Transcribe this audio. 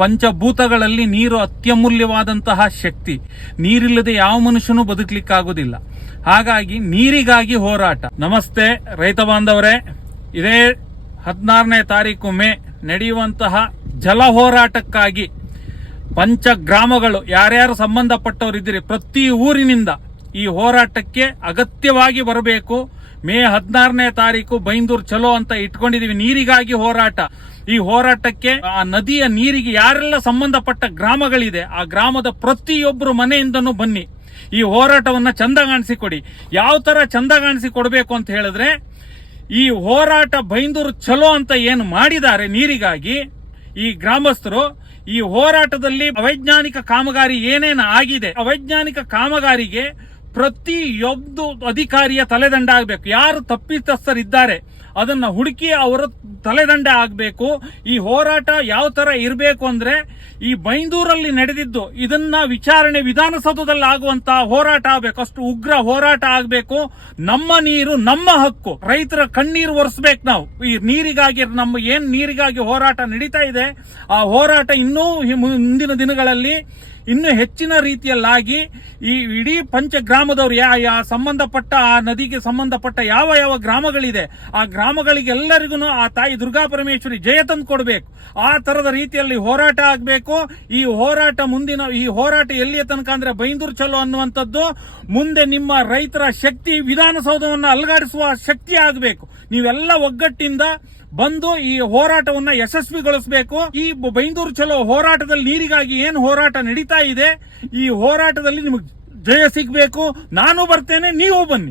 ಪಂಚಭೂತಗಳಲ್ಲಿ ನೀರು ಅತ್ಯಮೂಲ್ಯವಾದಂತಹ ಶಕ್ತಿ. ನೀರಿಲ್ಲದೆ ಯಾವ ಮನುಷ್ಯನೂ ಬದುಕಲಿಕ್ಕಾಗೋದಿಲ್ಲ ಹಾಗಾಗಿ ನೀರಿಗಾಗಿ ಹೋರಾಟ. ನಮಸ್ತೆ, ರೈತ ಬಾಂಧವರೇ. ಇದೇ ಹದಿನಾರನೇ ತಾರೀಕು ಮೇ ನಡೆಯುವಂತಹ ಜಲ ಹೋರಾಟಕ್ಕಾಗಿ ಪಂಚ ಗ್ರಾಮಗಳು ಯಾರ್ಯಾರು ಸಂಬಂಧಪಟ್ಟವರಿದ್ದೀರಿ ಪ್ರತಿ ಊರಿನಿಂದ ಈ ಹೋರಾಟಕ್ಕೆ ಅಗತ್ಯವಾಗಿ ಬರಬೇಕು. ಮೇ ಹದಿನಾರನೇ ತಾರೀಕು ಬೈಂದೂರು ಚಲೋ ಅಂತ ಇಟ್ಕೊಂಡಿದೀವಿ ನೀರಿಗಾಗಿ ಹೋರಾಟ. ಈ ಹೋರಾಟಕ್ಕೆ ಆ ನದಿಯ ನೀರಿಗೆ ಯಾರೆಲ್ಲ ಸಂಬಂಧಪಟ್ಟ ಗ್ರಾಮಗಳಿದೆ, ಆ ಗ್ರಾಮದ ಪ್ರತಿಯೊಬ್ಬರು ಮನೆಯಿಂದನೂ ಬನ್ನಿ. ಈ ಹೋರಾಟವನ್ನ ಚಂದಗಾಣಿಸಿಕೊಡಿ ಯಾವ ತರ ಚಂದಗಾಣಿಸಿ ಕೊಡಬೇಕು ಅಂತ ಹೇಳಿದ್ರೆ, ಈ ಹೋರಾಟ ಬೈಂದೂರು ಚಲೋ ಅಂತ ಏನು ಮಾಡಿದ್ದಾರೆ ನೀರಿಗಾಗಿ, ಈ ಗ್ರಾಮಸ್ಥರು, ಈ ಹೋರಾಟದಲ್ಲಿ ಅವೈಜ್ಞಾನಿಕ ಕಾಮಗಾರಿ ಏನೇನು ಆಗಿದೆ, ಅವೈಜ್ಞಾನಿಕ ಕಾಮಗಾರಿಗೆ ಪ್ರತಿಯೊಬ್ಬ ಅಧಿಕಾರಿಯ ತಲೆದಂಡ ಆಗಬೇಕು. ಯಾರು ತಪ್ಪಿತಸ್ಥರಿದ್ದಾರೆ, ಅದನ್ನ ಹುಡುಕಿ ಅವರ ತಲೆದಂಡ ಆಗಬೇಕು. ಈ ಹೋರಾಟ ಯಾವ ತರ ಇರಬೇಕು ಅಂದ್ರೆ, ಈ ಬೈಂದೂರಲ್ಲಿ ನಡೆದಿದ್ದು, ಇದನ್ನ ವಿಚಾರಣೆ ವಿಧಾನಸೌಧದಲ್ಲಿ ಆಗುವಂತಹ ಹೋರಾಟ ಆಗಬೇಕು. ಅಷ್ಟು ಉಗ್ರ ಹೋರಾಟ ಆಗಬೇಕು. ನಮ್ಮ ನೀರು, ನಮ್ಮ ಹಕ್ಕು. ರೈತರ ಕಣ್ಣೀರು ಒರೆಸ್ಬೇಕು ನಾವು. ಈ ನೀರಿಗಾಗಿ, ನಮ್ಮ ಏನು ನೀರಿಗಾಗಿ ಹೋರಾಟ ನಡೀತಾ ಇದೆ, ಆ ಹೋರಾಟ ಇನ್ನೂ ಮುಂದಿನ ದಿನಗಳಲ್ಲಿ ಇನ್ನು ಹೆಚ್ಚಿನ ರೀತಿಯಲ್ಲಾಗಿ ಈ ಇಡೀ ಪಂಚಗ್ರಾಮದವರು ಯಾ ಯಾ ಸಂಬಂಧಪಟ್ಟ ಆ ನದಿಗೆ ಸಂಬಂಧಪಟ್ಟ ಯಾವ ಯಾವ ಗ್ರಾಮಗಳಿದೆ, ಆ ಗ್ರಾಮಗಳಿಗೆಲ್ಲರಿಗೂ ಆ ತಾಯಿ ದುರ್ಗಾ ಪರಮೇಶ್ವರಿ ಜಯ ತಂದು ಕೊಡಬೇಕು. ಆ ತರದ ರೀತಿಯಲ್ಲಿ ಹೋರಾಟ ಆಗಬೇಕು. ಈ ಹೋರಾಟ ಮುಂದಿನ, ಈ ಹೋರಾಟ ಎಲ್ಲಿಯ ತನಕ ಅಂದ್ರೆ ಬೈಂದೂರು ಚಲೋ ಅನ್ನುವಂಥದ್ದು. ಮುಂದೆ ನಿಮ್ಮ ರೈತರ ಶಕ್ತಿ ವಿಧಾನಸೌಧವನ್ನು ಅಲುಗಾಡಿಸುವ ಶಕ್ತಿ ಆಗಬೇಕು. ನೀವೆಲ್ಲ ಒಗ್ಗಟ್ಟಿಂದ ಬಂದು ಈ ಹೋರಾಟವನ್ನ ಯಶಸ್ವಿಗೊಳಿಸಬೇಕು. ಈ ಬೈಂದೂರು ಚಲೋ ಹೋರಾಟದಲ್ಲಿ ನೀರಿಗಾಗಿ ಏನು ಹೋರಾಟ ನಡೀತಾ ಇದೆ, ಈ ಹೋರಾಟದಲ್ಲಿ ನಿಮಗೆ ಜಯ ಸಿಗಬೇಕು. ನಾನು ಬರ್ತೇನೆ, ನೀವು ಬನ್ನಿ.